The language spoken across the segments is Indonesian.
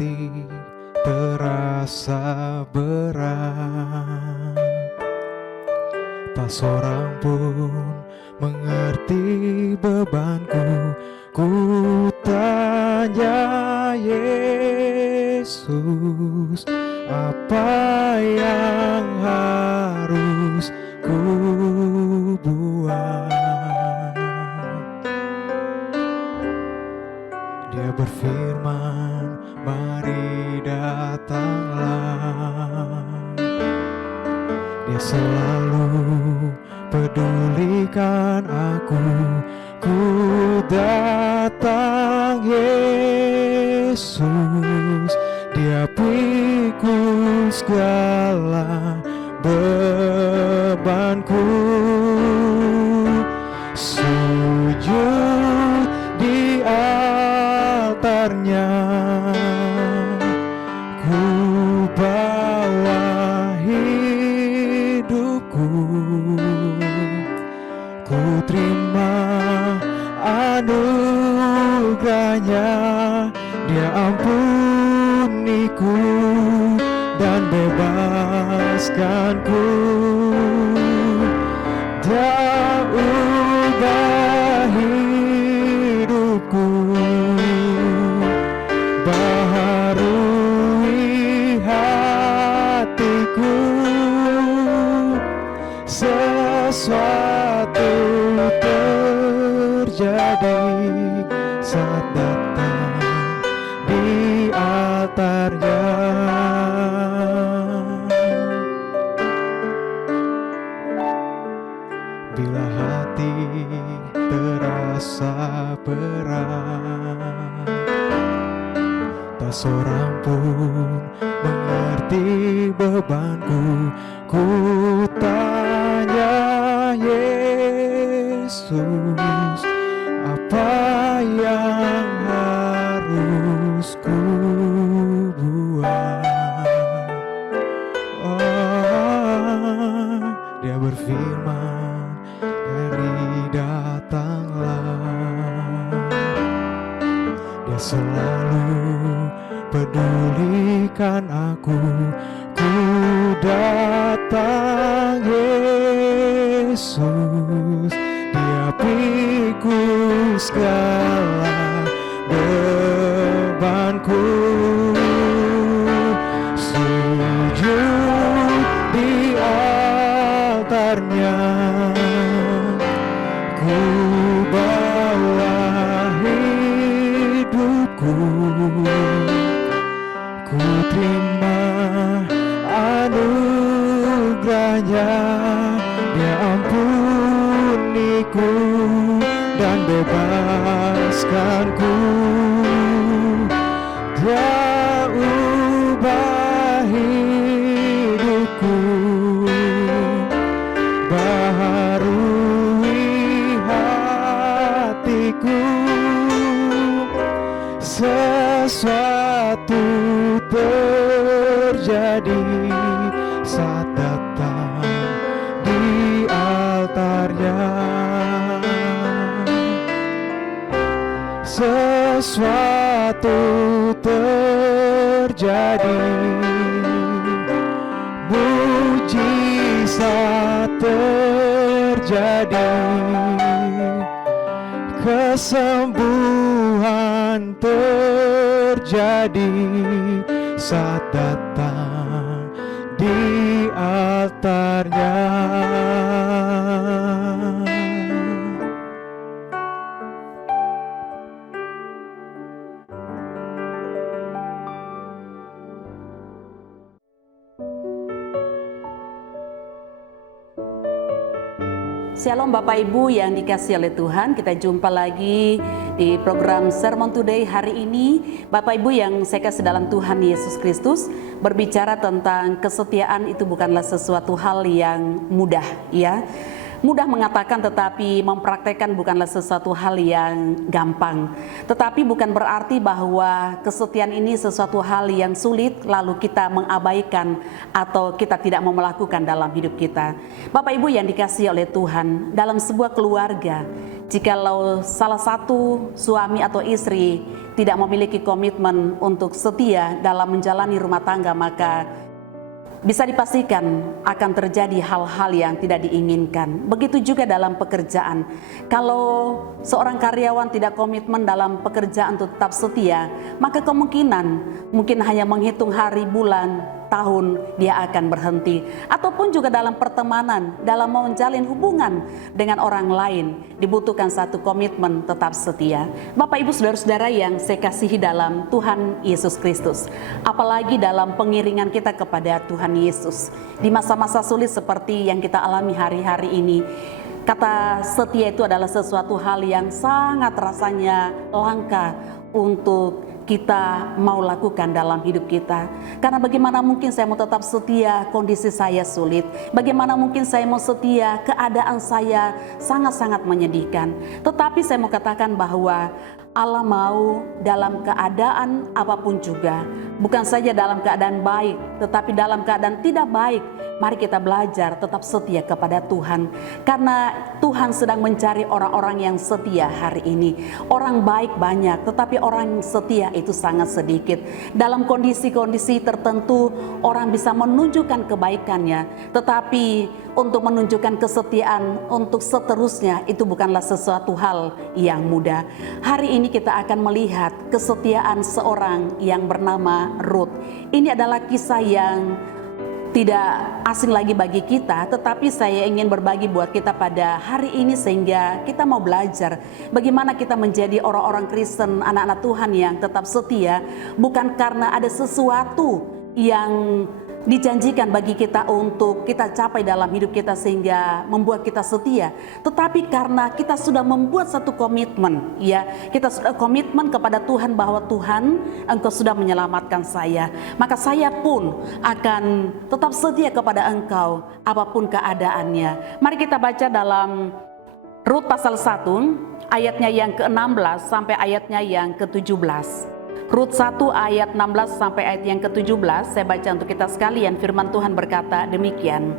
hati terasa berat, tak seorang pun mengerti bebanku. Ku tanya Yesus, apa yang harus ku buat? Dia berfirman, mari datanglah. Dia selalu pedulikan aku. Ku datang Yesus, Dia pikul segala bebanku. Sujud di altarnya, ku bawa hidupku. Ku terima anugerahnya, Dia ampuniku dan bebaskanku. Dia ubah hidupku, baharui hatiku. Sesuatu terjadi saat datang di altarnya. Bila hati terasa berat, tak seorang pun mengerti bebanku. Ku tanya Yesus, apa yang harus ku buat? Oh, Dia berfirman, mari datanglah. Dia selalu pedulikan aku. Ku datang Yesus, Dia pikul segala bebanku. Sujud di altarnya, ku bawa hidupku. Ku terima anugerahnya, Dia ampuniku dan bebaskanku. Dia ubah hidupku, baharui hatiku. Sesuatu terjadi saat datang di altarnya. Sesuatu terjadi, mujizat terjadi, kesembuhan terjadi saat datang di altarnya. Shalom Bapak Ibu yang dikasihi oleh Tuhan, kita jumpa lagi di program Sermon Today hari ini. Bapak Ibu yang saya kasih dalam Tuhan Yesus Kristus, berbicara tentang kesetiaan itu bukanlah sesuatu hal yang mudah, ya. Mudah mengatakan tetapi mempraktekkan bukanlah sesuatu hal yang gampang. Tetapi bukan berarti bahwa kesetiaan ini sesuatu hal yang sulit lalu kita mengabaikan atau kita tidak mau melakukan dalam hidup kita. Bapak Ibu yang dikasihi oleh Tuhan, dalam sebuah keluarga, jikalau salah satu suami atau istri tidak memiliki komitmen untuk setia dalam menjalani rumah tangga, maka bisa dipastikan akan terjadi hal-hal yang tidak diinginkan. Begitu juga dalam pekerjaan. Kalau seorang karyawan tidak komitmen dalam pekerjaan untuk tetap setia, maka kemungkinan mungkin hanya menghitung hari, bulan, tahun dia akan berhenti. Ataupun juga dalam pertemanan, dalam menjalin hubungan dengan orang lain, dibutuhkan satu komitmen tetap setia. Bapak, Ibu, saudara-saudara yang saya kasihi dalam Tuhan Yesus Kristus, apalagi dalam pengiringan kita kepada Tuhan Yesus di masa-masa sulit seperti yang kita alami hari-hari ini, kata setia itu adalah sesuatu hal yang sangat rasanya langka untuk kita mau lakukan dalam hidup kita. Karena bagaimana mungkin saya mau tetap setia kondisi saya sulit? Bagaimana mungkin saya mau setia keadaan saya sangat-sangat menyedihkan? Tetapi saya mau katakan bahwa Allah mau dalam keadaan apapun juga, bukan saja dalam keadaan baik, tetapi dalam keadaan tidak baik, mari kita belajar tetap setia kepada Tuhan. Karena Tuhan sedang mencari orang-orang yang setia hari ini. Orang baik banyak, tetapi orang setia itu sangat sedikit. Dalam kondisi-kondisi tertentu, orang bisa menunjukkan kebaikannya, tetapi untuk menunjukkan kesetiaan untuk seterusnya itu bukanlah sesuatu hal yang mudah. Hari ini kita akan melihat kesetiaan seorang yang bernama Ruth. Ini adalah kisah yang tidak asing lagi bagi kita, tetapi saya ingin berbagi buat kita pada hari ini sehingga kita mau belajar bagaimana kita menjadi orang-orang Kristen, anak-anak Tuhan yang tetap setia, bukan karena ada sesuatu yang dijanjikan bagi kita untuk kita capai dalam hidup kita sehingga membuat kita setia, tetapi karena kita sudah membuat satu komitmen, ya, kita sudah komitmen kepada Tuhan bahwa Tuhan, Engkau sudah menyelamatkan saya, maka saya pun akan tetap setia kepada Engkau apapun keadaannya. Mari kita baca dalam Rut pasal 1 ayatnya yang ke-16 sampai ayatnya yang ke-17. Rut 1 ayat 16 sampai ayat yang ke-17, saya baca untuk kita sekalian. Firman Tuhan berkata demikian.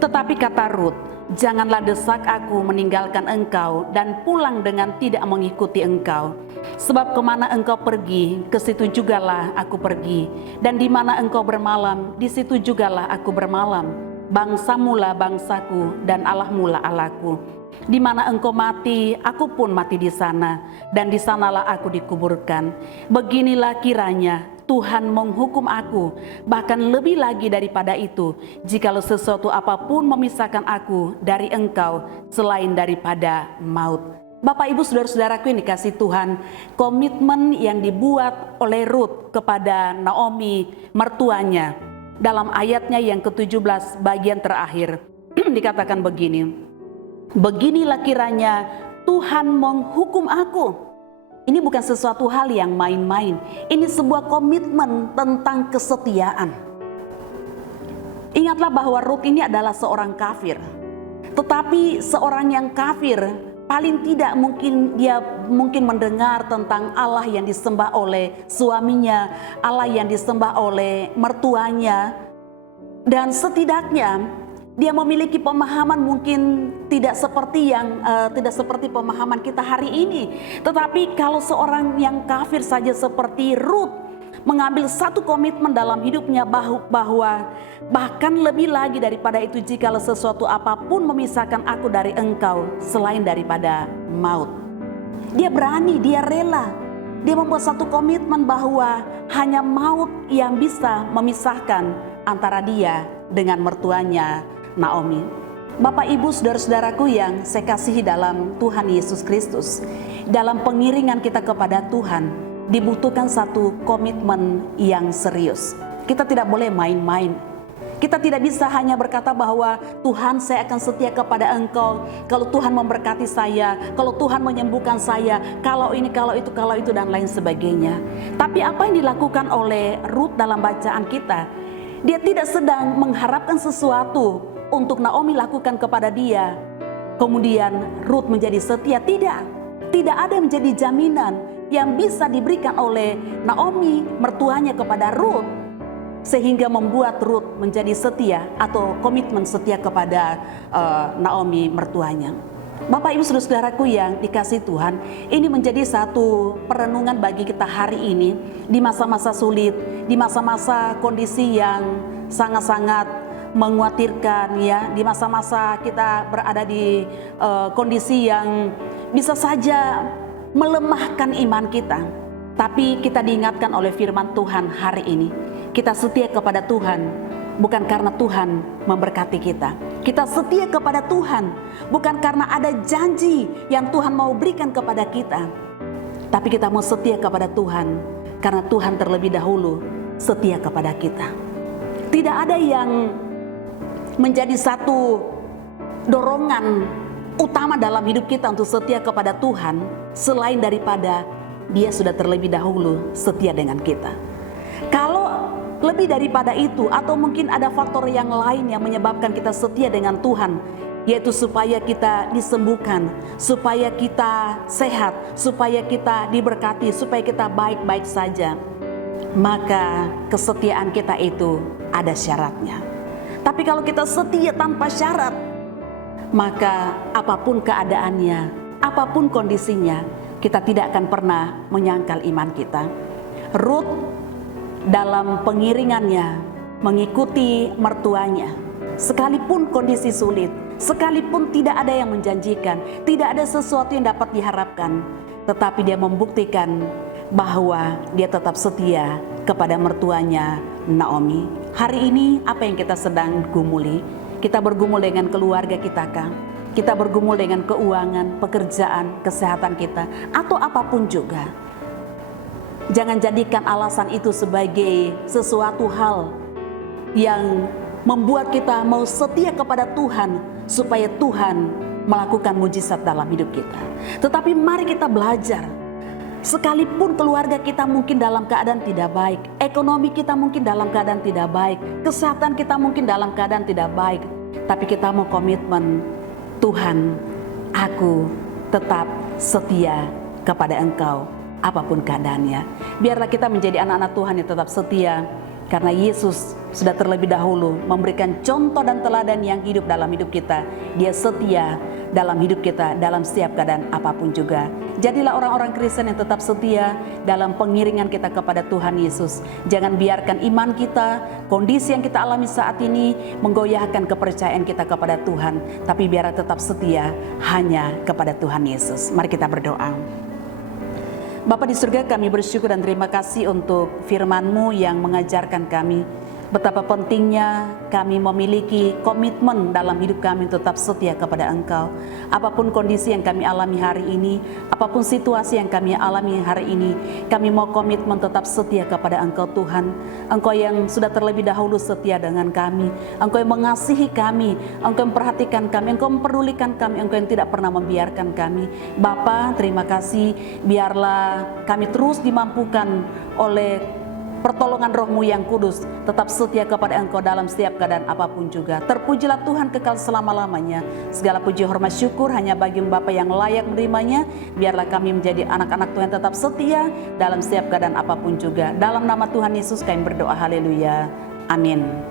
Tetapi kata Rut, janganlah desak aku meninggalkan engkau dan pulang dengan tidak mengikuti engkau. Sebab kemana engkau pergi, ke situ jugalah aku pergi. Dan di mana engkau bermalam, di situ jugalah aku bermalam. Bangsamulah bangsaku dan Allahmulah Allahku. Di mana engkau mati, aku pun mati di sana, dan di sanalah aku dikuburkan. Beginilah kiranya Tuhan menghukum aku, bahkan lebih lagi daripada itu, jikalau sesuatu apapun memisahkan aku dari engkau selain daripada maut. Bapak, Ibu, saudara-saudaraku yang dikasihi Tuhan, komitmen yang dibuat oleh Rut kepada Naomi mertuanya dalam ayatnya yang ke-17 bagian terakhir dikatakan begini. Beginilah kiranya Tuhan menghukum aku. Ini bukan sesuatu hal yang main-main. Ini sebuah komitmen tentang kesetiaan. Ingatlah bahwa Rut ini adalah seorang kafir. Tetapi seorang yang kafir paling tidak mungkin dia mendengar tentang Allah yang disembah oleh suaminya, Allah yang disembah oleh mertuanya. Dan setidaknya dia memiliki pemahaman mungkin tidak seperti pemahaman kita hari ini. Tetapi kalau seorang yang kafir saja seperti Rut mengambil satu komitmen dalam hidupnya bahwa bahkan lebih lagi daripada itu, jikalau sesuatu apapun memisahkan aku dari engkau selain daripada maut. Dia berani, dia rela. Dia membuat satu komitmen bahwa hanya maut yang bisa memisahkan antara dia dengan mertuanya Naomi. Bapak, Ibu, saudara-saudaraku yang saya kasihi dalam Tuhan Yesus Kristus, dalam pengiringan kita kepada Tuhan dibutuhkan satu komitmen yang serius. Kita tidak boleh main-main. Kita tidak bisa hanya berkata bahwa Tuhan, saya akan setia kepada Engkau kalau Tuhan memberkati saya, kalau Tuhan menyembuhkan saya, kalau ini, kalau itu dan lain sebagainya. Tapi apa yang dilakukan oleh Rut dalam bacaan kita? Dia tidak sedang mengharapkan sesuatu untuk Naomi lakukan kepada dia. Kemudian Rut menjadi setia. Tidak ada yang menjadi jaminan yang bisa diberikan oleh Naomi mertuanya kepada Rut sehingga membuat Rut menjadi setia atau komitmen setia kepada Naomi mertuanya. Bapak Ibu saudaraku yang dikasihi Tuhan, ini menjadi satu perenungan bagi kita hari ini di masa-masa sulit, di masa-masa kondisi yang sangat-sangat mengkhawatirkan ya, di masa-masa kita berada di kondisi yang bisa saja melemahkan iman kita. Tapi kita diingatkan oleh firman Tuhan hari ini, kita setia kepada Tuhan bukan karena Tuhan memberkati kita. Kita setia kepada Tuhan bukan karena ada janji yang Tuhan mau berikan kepada kita, tapi kita mau setia kepada Tuhan karena Tuhan terlebih dahulu setia kepada kita. Tidak ada yang menjadi satu dorongan utama dalam hidup kita untuk setia kepada Tuhan selain daripada Dia sudah terlebih dahulu setia dengan kita. Kalau lebih daripada itu, atau mungkin ada faktor yang lain yang menyebabkan kita setia dengan Tuhan, yaitu supaya kita disembuhkan, supaya kita sehat, supaya kita diberkati, supaya kita baik-baik saja, maka kesetiaan kita itu ada syaratnya. Tapi kalau kita setia tanpa syarat, maka apapun keadaannya, apapun kondisinya, kita tidak akan pernah menyangkal iman kita. Ruth dalam pengiringannya mengikuti mertuanya, sekalipun kondisi sulit, sekalipun tidak ada yang menjanjikan, tidak ada sesuatu yang dapat diharapkan, tetapi dia membuktikan bahwa dia tetap setia kepada mertuanya Naomi. Hari ini apa yang kita sedang gumuli? Kita bergumul dengan keluarga kita kah? Kita bergumul dengan keuangan, pekerjaan, kesehatan kita, atau apapun juga. Jangan jadikan alasan itu sebagai sesuatu hal yang membuat kita mau setia kepada Tuhan supaya Tuhan melakukan mujizat dalam hidup kita. Tetapi mari kita belajar, sekalipun keluarga kita mungkin dalam keadaan tidak baik, ekonomi kita mungkin dalam keadaan tidak baik, kesehatan kita mungkin dalam keadaan tidak baik, tapi kita mau komitmen, Tuhan, aku tetap setia kepada Engkau apapun keadaannya. Biarlah kita menjadi anak-anak Tuhan yang tetap setia, karena Yesus sudah terlebih dahulu memberikan contoh dan teladan yang hidup dalam hidup kita. Dia setia dalam hidup kita, dalam setiap keadaan apapun juga. Jadilah orang-orang Kristen yang tetap setia dalam pengiringan kita kepada Tuhan Yesus. Jangan biarkan iman kita, kondisi yang kita alami saat ini menggoyahkan kepercayaan kita kepada Tuhan, tapi biarlah tetap setia hanya kepada Tuhan Yesus. Mari kita berdoa. Bapa di surga, kami bersyukur dan terima kasih untuk firman-Mu yang mengajarkan kami betapa pentingnya kami memiliki komitmen dalam hidup kami tetap setia kepada Engkau. Apapun kondisi yang kami alami hari ini, apapun situasi yang kami alami hari ini, kami mau komitmen tetap setia kepada Engkau Tuhan. Engkau yang sudah terlebih dahulu setia dengan kami, Engkau yang mengasihi kami, Engkau yang memperhatikan kami, Engkau memperdulikan kami, Engkau yang tidak pernah membiarkan kami. Bapa, terima kasih, biarlah kami terus dimampukan oleh pertolongan Roh-Mu yang kudus, tetap setia kepada Engkau dalam setiap keadaan apapun juga. Terpujilah Tuhan kekal selama-lamanya. Segala puji hormat syukur hanya bagi Bapa yang layak menerimanya. Biarlah kami menjadi anak-anak Tuhan tetap setia dalam setiap keadaan apapun juga. Dalam nama Tuhan Yesus kami berdoa, haleluya, amin.